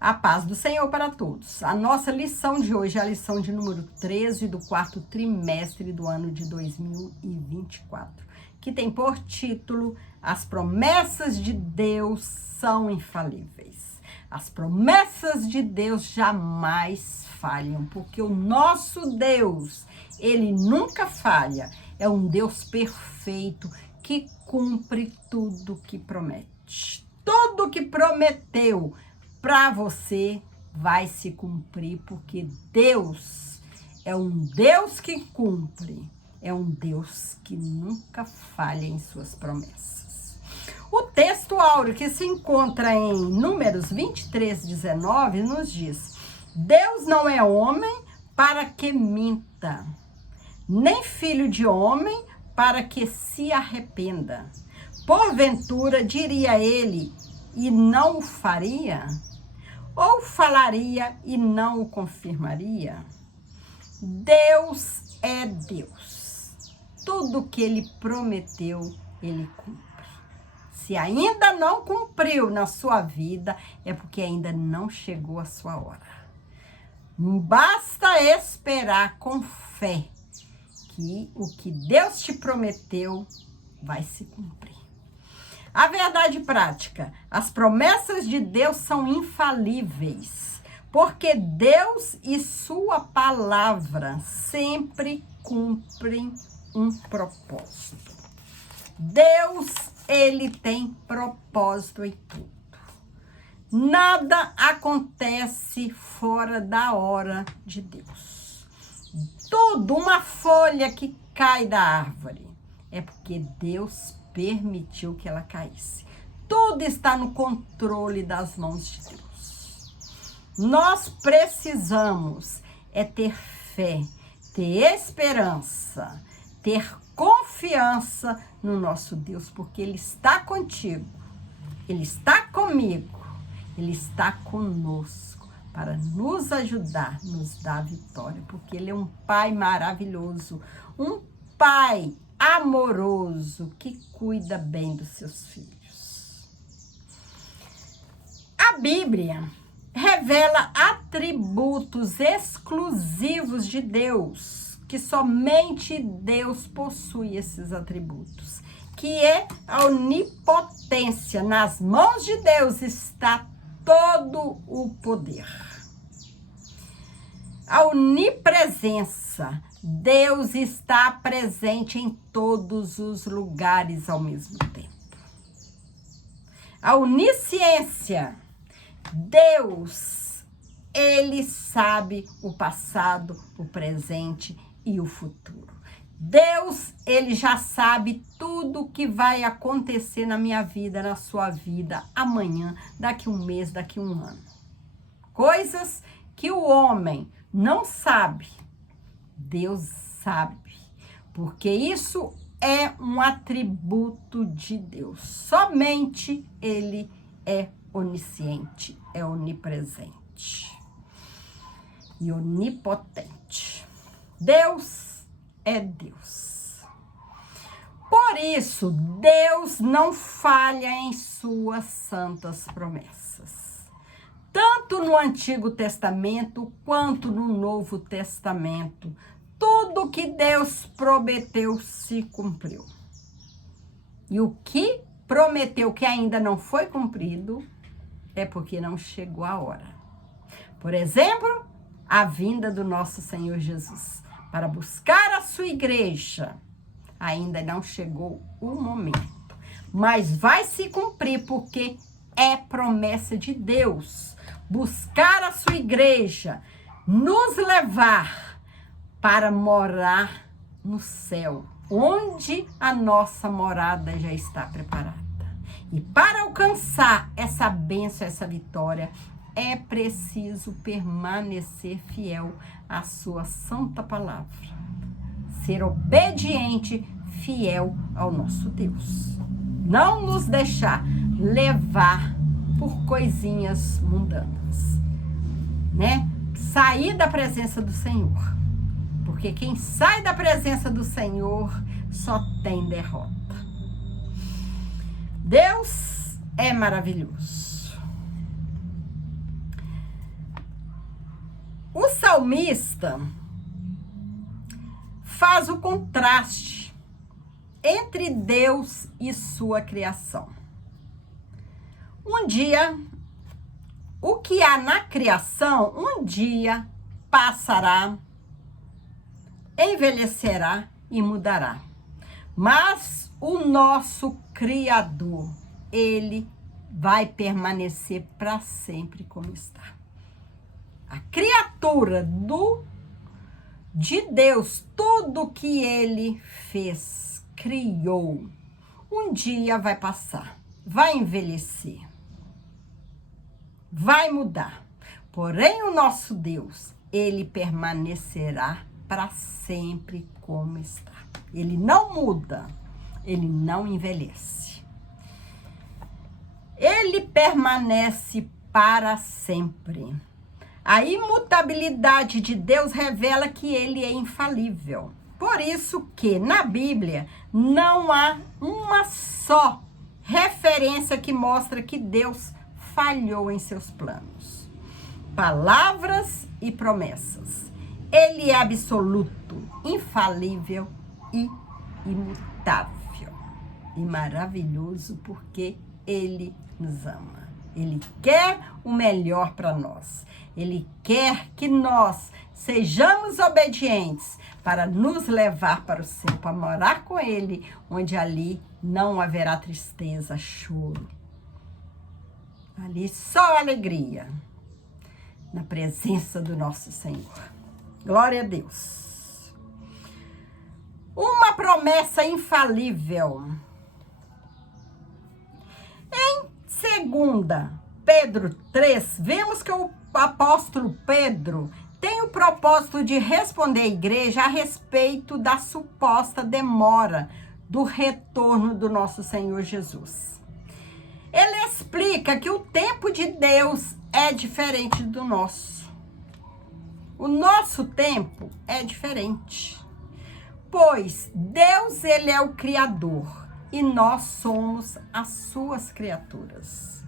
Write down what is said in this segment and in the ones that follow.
A paz do Senhor para todos. A nossa lição de hoje é a lição de número 13 do quarto trimestre do ano de 2024, que tem por título: As promessas de Deus são infalíveis. As promessas de Deus jamais falham, porque o nosso Deus, ele nunca falha. É um Deus perfeito que cumpre tudo que promete. Tudo que prometeu para você vai se cumprir, porque Deus é um Deus que cumpre, é um Deus que nunca falha em suas promessas. O texto áureo que se encontra em Números 23:19 nos diz: Deus não é homem para que minta, nem filho de homem para que se arrependa. Porventura diria ele e não o faria? Ou falaria e não o confirmaria? Deus é Deus. Tudo que ele prometeu, ele cumpre. Se ainda não cumpriu na sua vida, é porque ainda não chegou a sua hora. Basta esperar com fé que o que Deus te prometeu vai se cumprir. A verdade prática: as promessas de Deus são infalíveis, porque Deus e sua palavra sempre cumprem um propósito. Deus, ele tem propósito em tudo. Nada acontece fora da hora de Deus. Tudo, uma folha que cai da árvore, é porque Deus permitiu que ela caísse. Tudo está no controle das mãos de Deus. Nós precisamos ter fé, ter esperança, ter confiança no nosso Deus, porque Ele está contigo, Ele está comigo, Ele está conosco para nos ajudar, nos dar vitória, porque Ele é um Pai maravilhoso, um Pai amoroso, que cuida bem dos seus filhos. A Bíblia revela atributos exclusivos de Deus, que somente Deus possui esses atributos, que é a onipotência. Nas mãos de Deus está todo o poder. A onipresença. Deus está presente em todos os lugares ao mesmo tempo. A onisciência. Deus, ele sabe o passado, o presente e o futuro. Deus, ele já sabe tudo o que vai acontecer na minha vida, na sua vida, amanhã, daqui um mês, daqui um ano. Coisas que o homem não sabe, Deus sabe, porque isso é um atributo de Deus. Somente Ele é onisciente, é onipresente e onipotente. Deus é Deus. Por isso, Deus não falha em suas santas promessas. Tanto no Antigo Testamento quanto no Novo Testamento, tudo que Deus prometeu se cumpriu. E o que prometeu que ainda não foi cumprido é porque não chegou a hora. Por exemplo, a vinda do nosso Senhor Jesus para buscar a sua igreja. Ainda não chegou o momento, mas vai se cumprir porque é promessa de Deus. Buscar a sua igreja, nos levar para morar no céu, onde a nossa morada já está preparada. E para alcançar essa bênção, essa vitória, é preciso permanecer fiel à sua santa palavra. Ser obediente, fiel ao nosso Deus. Não nos deixar levar por coisinhas mundanas, né? Sair da presença do Senhor. Porque quem sai da presença do Senhor só tem derrota. Deus é maravilhoso. O salmista faz o contraste entre Deus e sua criação. Um dia, o que há na criação, um dia passará, envelhecerá e mudará. Mas o nosso Criador, ele vai permanecer para sempre como está. A criatura de Deus, tudo que ele fez, criou, um dia vai passar, vai envelhecer, vai mudar. Porém, o nosso Deus, ele permanecerá para sempre como está. Ele não muda, ele não envelhece. Ele permanece para sempre. A imutabilidade de Deus revela que ele é infalível. Por isso que na Bíblia não há uma só referência que mostra que Deus falhou em seus planos. Palavras e promessas. Ele é absoluto, infalível e imutável. E maravilhoso porque ele nos ama. Ele quer o melhor para nós. Ele quer que nós sejamos obedientes para nos levar para o céu, para morar com ele, onde ali não haverá tristeza, choro. Ali só alegria, na presença do nosso Senhor. Glória a Deus. Uma promessa infalível. Em 2 Pedro 3, vemos que o apóstolo Pedro tem o propósito de responder à igreja a respeito da suposta demora do retorno do nosso Senhor Jesus. Ele explica que o tempo de Deus é diferente do nosso. O nosso tempo é diferente, pois Deus, ele é o Criador e nós somos as suas criaturas.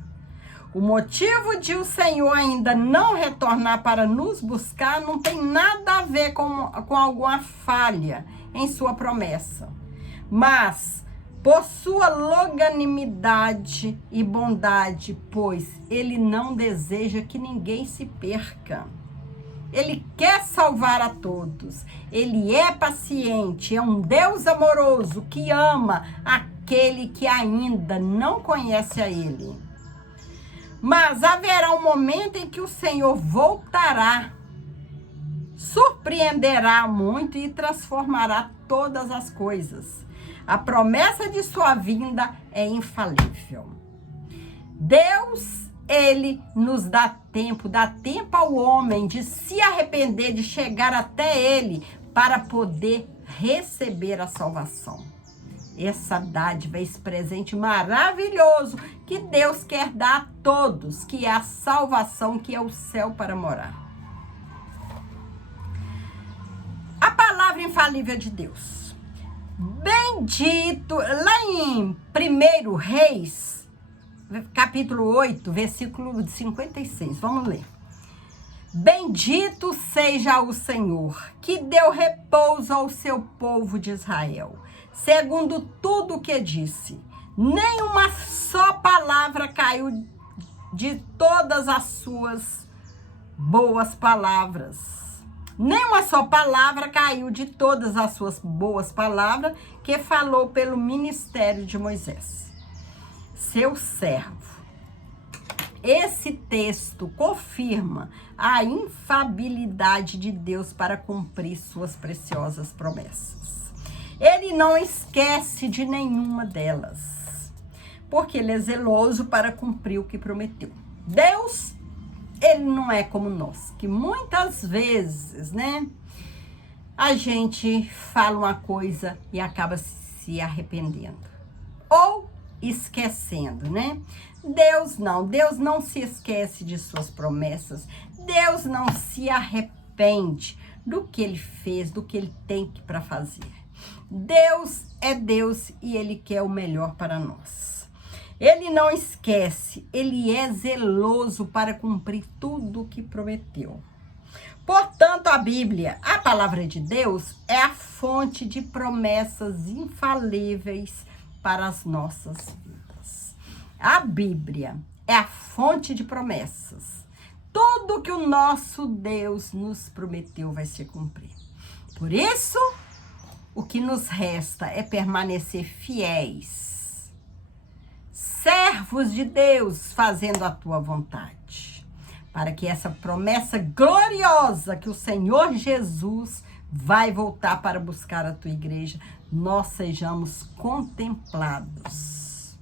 O motivo de o Senhor ainda não retornar para nos buscar não tem nada a ver com alguma falha em sua promessa, mas por sua longanimidade e bondade, pois ele não deseja que ninguém se perca. Ele quer salvar a todos. Ele é paciente, é um Deus amoroso que ama aquele que ainda não conhece a ele. Mas haverá um momento em que o Senhor voltará, surpreenderá muito e transformará todas as coisas. A promessa de sua vinda é infalível. Deus, ele nos dá tempo ao homem de se arrepender, de chegar até ele para poder receber a salvação. Essa dádiva, esse presente maravilhoso que Deus quer dar a todos, que é a salvação, que é o céu para morar. A palavra infalível de Deus. Bendito, lá em 1 Reis, capítulo 8, versículo 56, vamos ler. Bendito seja o Senhor, que deu repouso ao seu povo de Israel, segundo tudo o que disse. Nenhuma só palavra caiu de todas as suas boas palavras. Nenhuma só palavra caiu de todas as suas boas palavras que falou pelo ministério de Moisés, seu servo. Esse texto confirma a infalibilidade de Deus para cumprir suas preciosas promessas. Ele não esquece de nenhuma delas, porque ele é zeloso para cumprir o que prometeu. Deus, ele não é como nós, que muitas vezes, a gente fala uma coisa e acaba se arrependendo ou esquecendo, Deus não se esquece de suas promessas. Deus não se arrepende do que ele fez, do que ele tem para fazer. Deus é Deus e ele quer o melhor para nós. Ele não esquece, ele é zeloso para cumprir tudo o que prometeu. Portanto, a Bíblia, a palavra de Deus, é a fonte de promessas infalíveis para as nossas vidas. A Bíblia é a fonte de promessas. Tudo que o nosso Deus nos prometeu vai se cumprir. Por isso, o que nos resta é permanecer fiéis, servos de Deus, fazendo a tua vontade, para que essa promessa gloriosa que o Senhor Jesus vai voltar para buscar a tua igreja, nós sejamos contemplados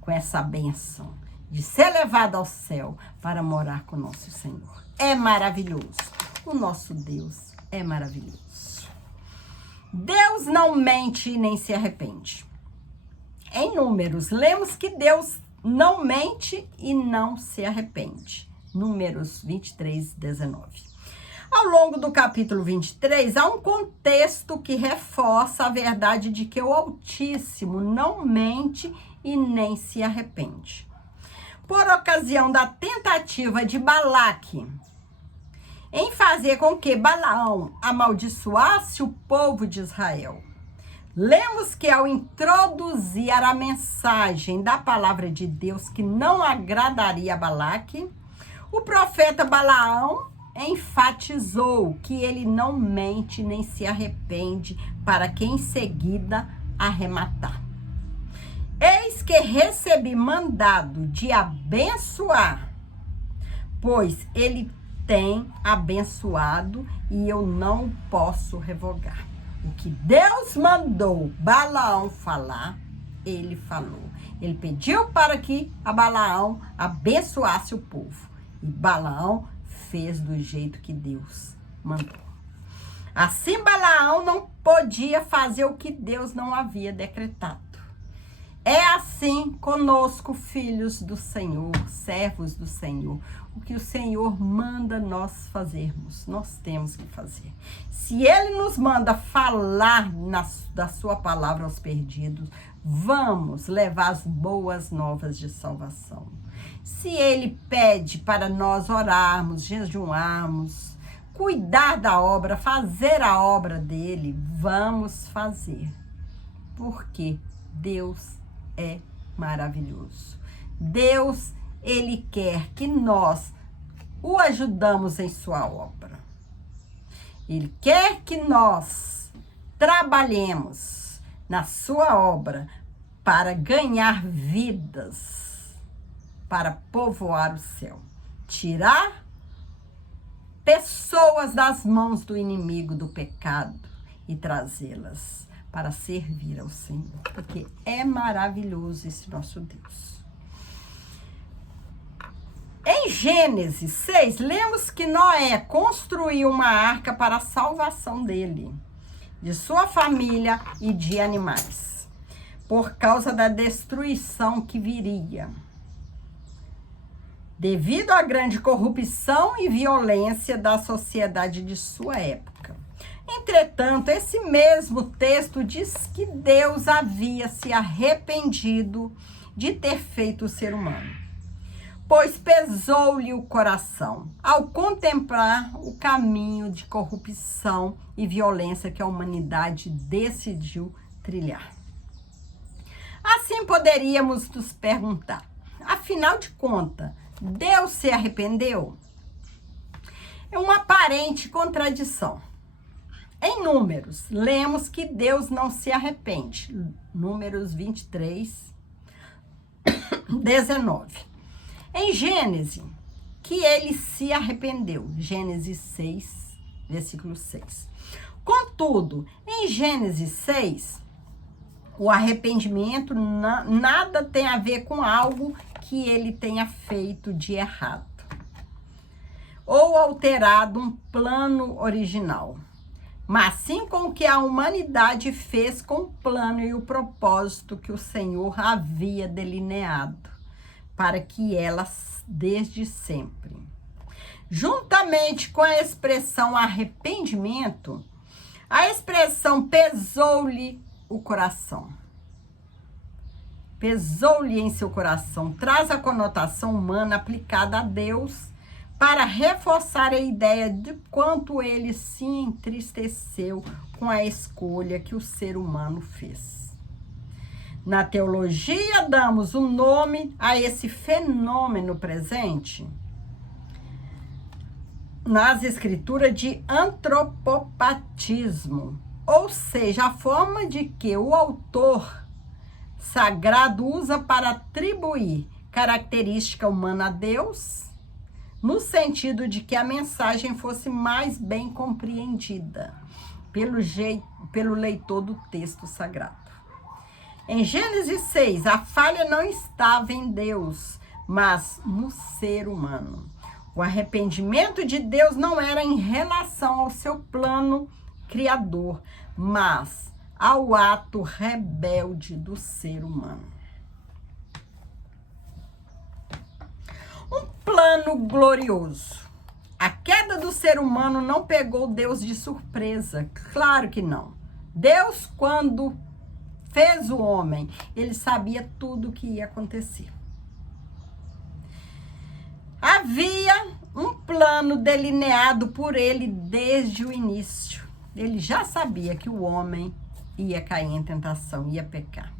com essa bênção de ser levado ao céu para morar com o nosso Senhor. É maravilhoso. O nosso Deus é maravilhoso. Deus não mente nem se arrepende. Em Números, lemos que Deus não mente e não se arrepende. Números 23, 19. Ao longo do capítulo 23, há um contexto que reforça a verdade de que o Altíssimo não mente e nem se arrepende. Por ocasião da tentativa de Balaque em fazer com que Balaão amaldiçoasse o povo de Israel, lemos que ao introduzir a mensagem da palavra de Deus que não agradaria a Balaque, o profeta Balaão enfatizou que ele não mente nem se arrepende, para que em seguida arrematar. Eis que recebi mandado de abençoar, pois ele tem abençoado e eu não posso revogar. O que Deus mandou Balaão falar, ele falou. Ele pediu para que a Balaão abençoasse o povo. E Balaão fez do jeito que Deus mandou. Assim, Balaão não podia fazer o que Deus não havia decretado. É assim conosco, filhos do Senhor, servos do Senhor. O que o Senhor manda nós fazermos, nós temos que fazer. Se Ele nos manda falar da sua palavra aos perdidos, vamos levar as boas novas de salvação. Se Ele pede para nós orarmos, jejuarmos, cuidar da obra, fazer a obra dele, vamos fazer. Porque Deus é maravilhoso. Deus, Ele quer que nós o ajudamos em sua obra. Ele quer que nós trabalhemos na sua obra para ganhar vidas, para povoar o céu, tirar pessoas das mãos do inimigo do pecado e trazê-las para servir ao Senhor, porque é maravilhoso esse nosso Deus. Em Gênesis 6, lemos que Noé construiu uma arca para a salvação dele, de sua família e de animais, por causa da destruição que viria, devido à grande corrupção e violência da sociedade de sua época. Entretanto, esse mesmo texto diz que Deus havia se arrependido de ter feito o ser humano, pois pesou-lhe o coração ao contemplar o caminho de corrupção e violência que a humanidade decidiu trilhar. Assim poderíamos nos perguntar, afinal de contas, Deus se arrependeu? É uma aparente contradição. Em Números, lemos que Deus não se arrepende. Números 23, 19. Em Gênesis, que ele se arrependeu. Gênesis 6, versículo 6. Contudo, em Gênesis 6, o arrependimento nada tem a ver com algo que ele tenha feito de errado ou alterado um plano original, mas sim com o que a humanidade fez com o plano e o propósito que o Senhor havia delineado para que elas desde sempre. Juntamente com a expressão arrependimento, a expressão pesou-lhe o coração. Pesou-lhe em seu coração traz a conotação humana aplicada a Deus para reforçar a ideia de quanto ele se entristeceu com a escolha que o ser humano fez. Na teologia, damos um nome a esse fenômeno presente nas escrituras de antropopatismo, ou seja, a forma de que o autor sagrado usa para atribuir característica humana a Deus, no sentido de que a mensagem fosse mais bem compreendida pelo leitor do texto sagrado. Em Gênesis 6, a falha não estava em Deus, mas no ser humano. O arrependimento de Deus não era em relação ao seu plano criador, mas ao ato rebelde do ser humano. Um plano glorioso. A queda do ser humano não pegou Deus de surpresa. Claro que não. Deus, quando fez o homem, ele sabia tudo o que ia acontecer. Havia um plano delineado por ele desde o início. Ele já sabia que o homem ia cair em tentação, ia pecar.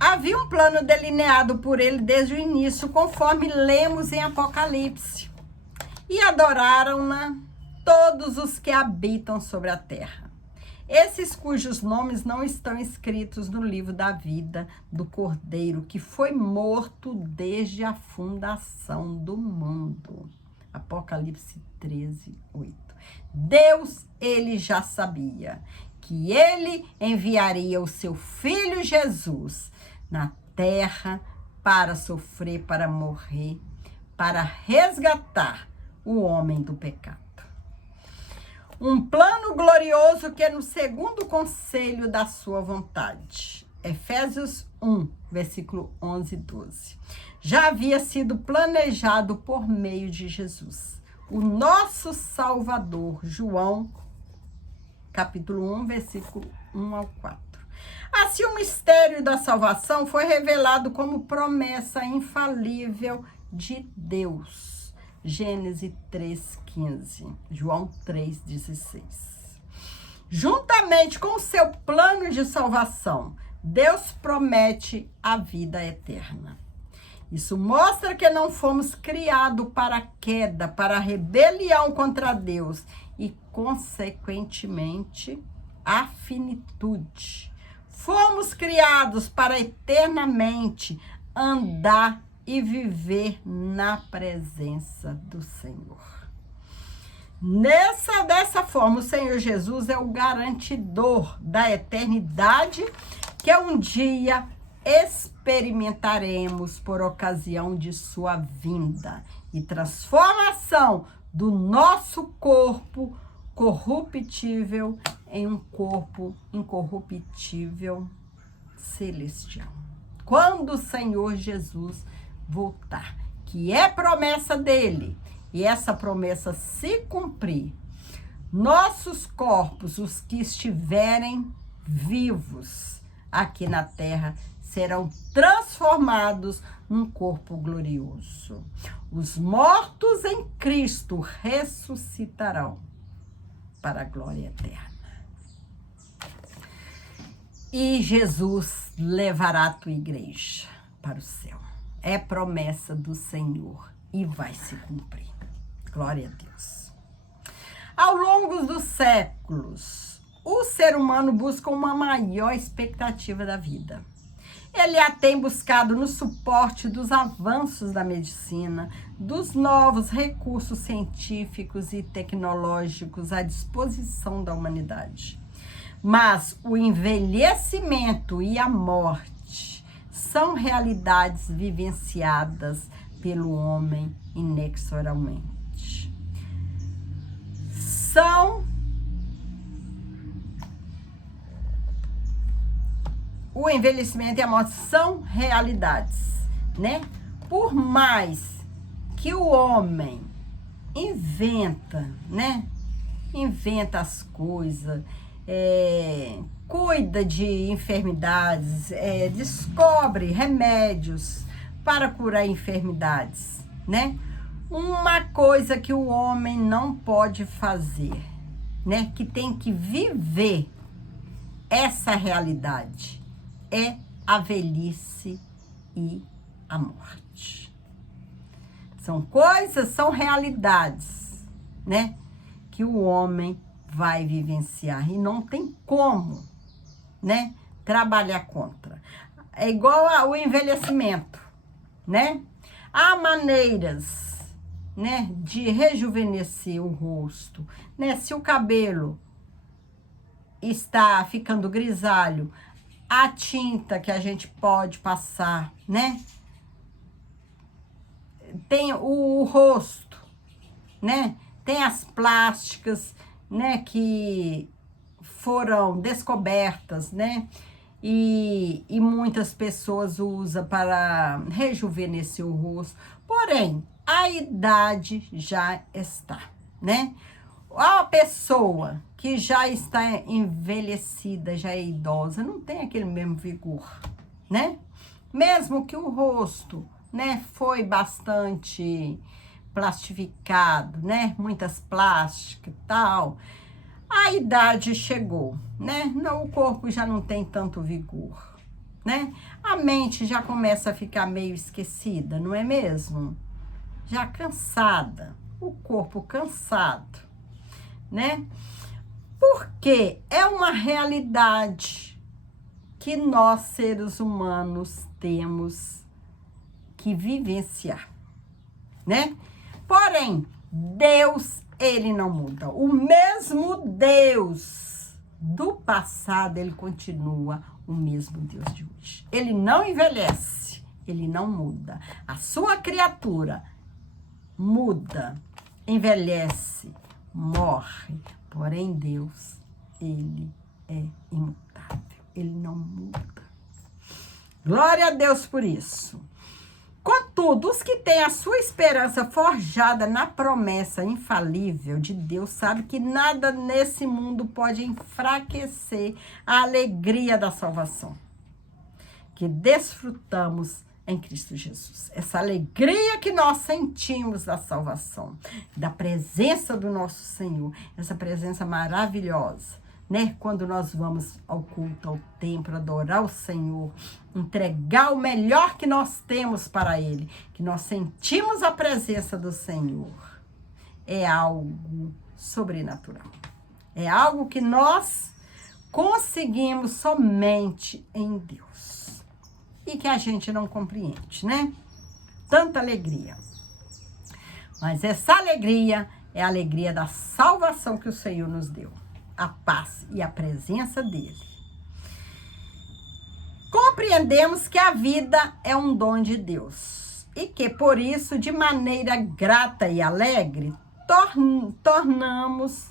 Havia um plano delineado por ele desde o início, conforme lemos em Apocalipse. E adoraram-na todos os que habitam sobre a terra. Esses cujos nomes não estão escritos no livro da vida do Cordeiro, que foi morto desde a fundação do mundo. Apocalipse 13, 8. Deus, ele já sabia que ele enviaria o seu filho Jesus na terra para sofrer, para morrer, para resgatar o homem do pecado. Um plano glorioso que é no segundo conselho da sua vontade. Efésios 1, versículo 11 e 12. Já havia sido planejado por meio de Jesus, o nosso Salvador. João, capítulo 1, versículo 1 ao 4. Assim, o mistério da salvação foi revelado como promessa infalível de Deus. Gênesis 3,15, João 3,16. Juntamente com o seu plano de salvação, Deus promete a vida eterna. Isso mostra que não fomos criados para a queda, para a rebelião contra Deus e, consequentemente, a finitude. Fomos criados para eternamente andar e viver na presença do Senhor. Dessa forma, o Senhor Jesus é o garantidor da eternidade que um dia experimentaremos por ocasião de sua vinda e transformação do nosso corpo corruptível em um corpo incorruptível celestial. Quando o Senhor Jesus voltar, que é promessa dele, e essa promessa se cumprir, nossos corpos, os que estiverem vivos aqui na terra, serão transformados num corpo glorioso. Os mortos em Cristo ressuscitarão para a glória eterna. E Jesus levará a tua igreja para o céu. É promessa do Senhor e vai se cumprir. Glória a Deus. Ao longo dos séculos, o ser humano busca uma maior expectativa da vida. Ele a tem buscado no suporte dos avanços da medicina, dos novos recursos científicos e tecnológicos à disposição da humanidade. Mas o envelhecimento e a morte são realidades vivenciadas pelo homem inexoravelmente. O envelhecimento e a morte são realidades, né? Por mais que o homem inventa, né? Inventa as coisas, cuida de enfermidades, descobre remédios para curar enfermidades, né? Uma coisa que o homem não pode fazer, né? Que tem que viver essa realidade é a velhice e a morte. São coisas, são realidades, né? Que o homem vai vivenciar e não tem como, né? Trabalhar contra. É igual ao envelhecimento, né? Há maneiras, né, de rejuvenescer o rosto, né? Se o cabelo está ficando grisalho, a tinta que a gente pode passar, né? Tem o rosto, né? Tem as plásticas, né, que foram descobertas, né? E muitas pessoas usam para rejuvenescer o rosto. Porém, a idade já está, né? A pessoa que já está envelhecida, já é idosa, não tem aquele mesmo vigor, né? Mesmo que o rosto, né, foi bastante plastificado, né? Muitas plásticas e tal. A idade chegou, né? Não, o corpo já não tem tanto vigor, né? A mente já começa a ficar meio esquecida, não é mesmo? Já cansada, o corpo cansado, né? Porque é uma realidade que nós, seres humanos, temos que vivenciar, né? Porém, Deus, ele não muda. O mesmo Deus do passado, ele continua o mesmo Deus de hoje. Ele não envelhece, ele não muda. A sua criatura muda, envelhece, morre. Porém, Deus, ele é imutável. Ele não muda. Glória a Deus por isso. Contudo, os que têm a sua esperança forjada na promessa infalível de Deus sabem que nada nesse mundo pode enfraquecer a alegria da salvação que desfrutamos em Cristo Jesus. Essa alegria que nós sentimos da salvação, da presença do nosso Senhor, essa presença maravilhosa, né? Quando nós vamos ao culto, ao templo, adorar o Senhor, entregar o melhor que nós temos para Ele, que nós sentimos a presença do Senhor, é algo sobrenatural. É algo que nós conseguimos somente em Deus. E que a gente não compreende, né? Tanta alegria. Mas essa alegria é a alegria da salvação que o Senhor nos deu. A paz e a presença dele. Compreendemos que a vida é um dom de Deus e que, por isso, de maneira grata e alegre, tornamos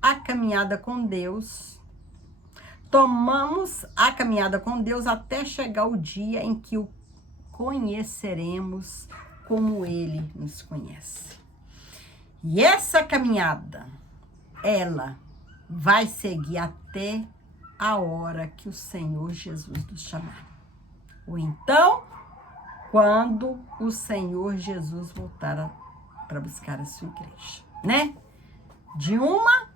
a caminhada com Deus, tomamos a caminhada com Deus até chegar o dia em que o conheceremos como ele nos conhece. E essa caminhada, ela vai seguir até a hora que o Senhor Jesus nos chamar. Ou então, quando o Senhor Jesus voltar para buscar a sua igreja, né? De uma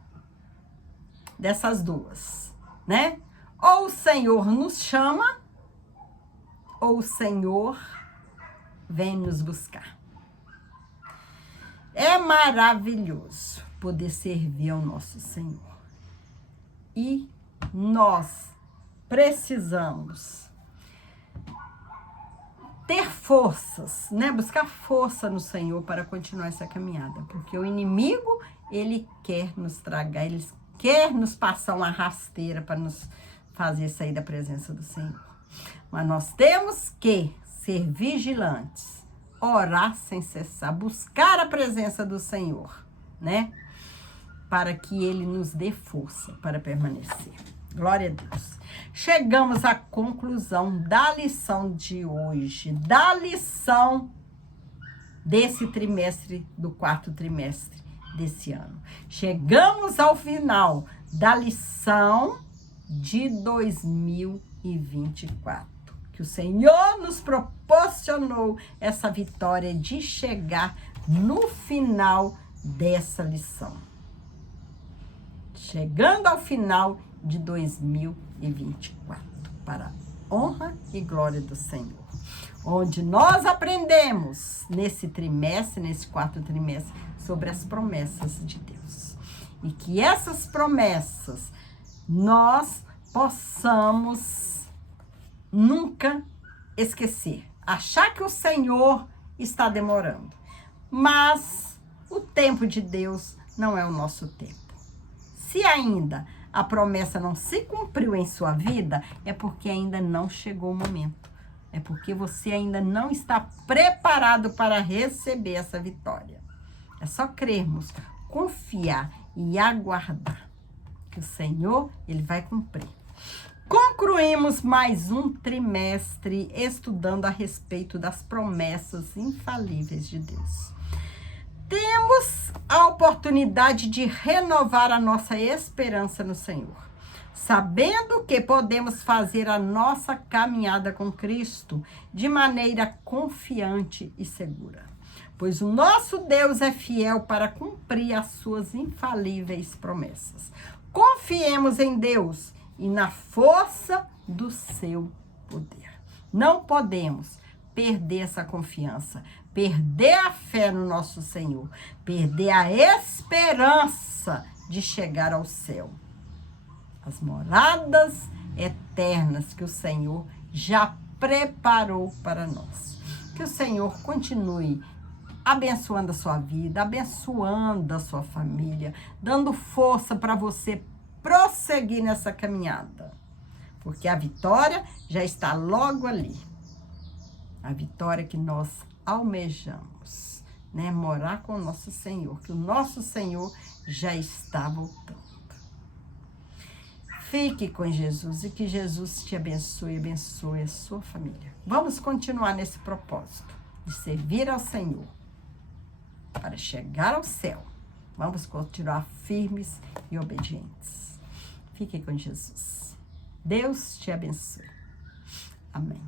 dessas duas, né? Ou o Senhor nos chama, ou o Senhor vem nos buscar. É maravilhoso poder servir ao nosso Senhor. E nós precisamos ter forças, né? Buscar força no Senhor para continuar essa caminhada. Porque o inimigo, ele quer nos tragar, ele quer nos passar uma rasteira para nos fazer sair da presença do Senhor. Mas nós temos que ser vigilantes, orar sem cessar, buscar a presença do Senhor, né? Para que ele nos dê força para permanecer. Glória a Deus. Chegamos à conclusão da lição de hoje, da lição desse trimestre, do 4º trimestre desse ano. Chegamos ao final da lição de 2024. Que o Senhor nos proporcionou essa vitória de chegar no final dessa lição. Chegando ao final de 2024, para a honra e glória do Senhor. Onde nós aprendemos nesse trimestre, nesse 4º trimestre, sobre as promessas de Deus. E que essas promessas nós possamos nunca esquecer. Achar que o Senhor está demorando. Mas o tempo de Deus não é o nosso tempo. Se ainda a promessa não se cumpriu em sua vida, é porque ainda não chegou o momento. É porque você ainda não está preparado para receber essa vitória. É só crermos, confiar e aguardar que o Senhor, Ele vai cumprir. Concluímos mais um trimestre estudando a respeito das promessas infalíveis de Deus. Temos a oportunidade de renovar a nossa esperança no Senhor, sabendo que podemos fazer a nossa caminhada com Cristo de maneira confiante e segura, pois o nosso Deus é fiel para cumprir as suas infalíveis promessas. Confiemos em Deus e na força do seu poder. Não podemos perder essa confiança, perder a fé no nosso Senhor, perder a esperança de chegar ao céu. As moradas eternas que o Senhor já preparou para nós. Que o Senhor continue abençoando a sua vida, abençoando a sua família, dando força para você prosseguir nessa caminhada. Porque a vitória já está logo ali. A vitória que nós almejamos, né? Morar com o nosso Senhor, que o nosso Senhor já está voltando. Fique com Jesus e que Jesus te abençoe, abençoe a sua família. Vamos continuar nesse propósito de servir ao Senhor para chegar ao céu. Vamos continuar firmes e obedientes. Fique com Jesus. Deus te abençoe. Amém.